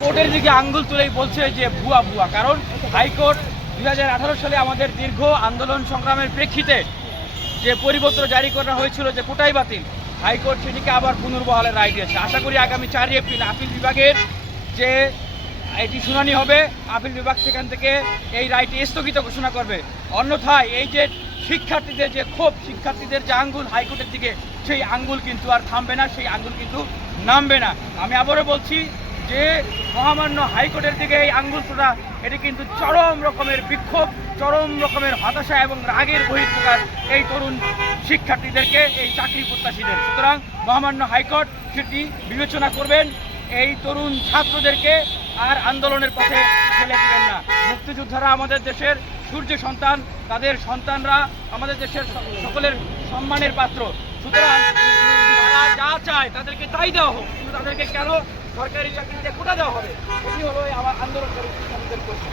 কোর্টের দিকে আঙ্গুল তুলেই বলছে যে ভুয়া ভুয়া, কারণ হাইকোর্ট 2018 সালে আমাদের দীর্ঘ আন্দোলন সংগ্রামের প্রেক্ষিতে যে পরিপত্র জারি করা হয়েছিল যে কোটাই বাতিল, হাইকোর্ট সেটিকে আবার পুনর্বহালের রায় দিয়েছে। আশা করি আগামী 4 এপ্রিল আপিল বিভাগের যে এটি শুনানি হবে, আপিল বিভাগ সেখান থেকে এই রায়টি স্থগিত ঘোষণা করবে। অন্যথায় এই যে শিক্ষার্থীদের যে ক্ষোভ, শিক্ষার্থীদের যে আঙ্গুল হাইকোর্টের দিকে, সেই আঙ্গুল কিন্তু আর থামবে না, সেই আঙ্গুল কিন্তু নামবে না। আমি আবারও বলছি যে মহামান্য হাইকোর্টের দিকে এই আঙ্গুল তোলা, এটি কিন্তু চরম রকমের বিক্ষোভ, চরম রকমের হতাশা এবং রাগের বহিঃপ্রকাশ এই তরুণ শিক্ষার্থীদেরকে, এই চাকরি প্রত্যাশীদের। সুতরাং মহামান্য হাইকোর্ট সেটি বিবেচনা করবেন, এই তরুণ ছাত্রদেরকে আর আন্দোলনের পথে ফেলে দিবেন না। মুক্তিযোদ্ধারা আমাদের দেশের সূর্য সন্তান, তাদের সন্তানরা আমাদের দেশের সকলের সম্মানের পাত্র। সুতরাং তারা যা চায় তাদেরকে তাই দেওয়া হোক, কিন্তু তাদেরকে কেন সরকারি চাকরিতে কোটা দেওয়া হবে, এটি হলো আমার আন্দোলনকারী শিক্ষার্থীদের প্রশ্ন।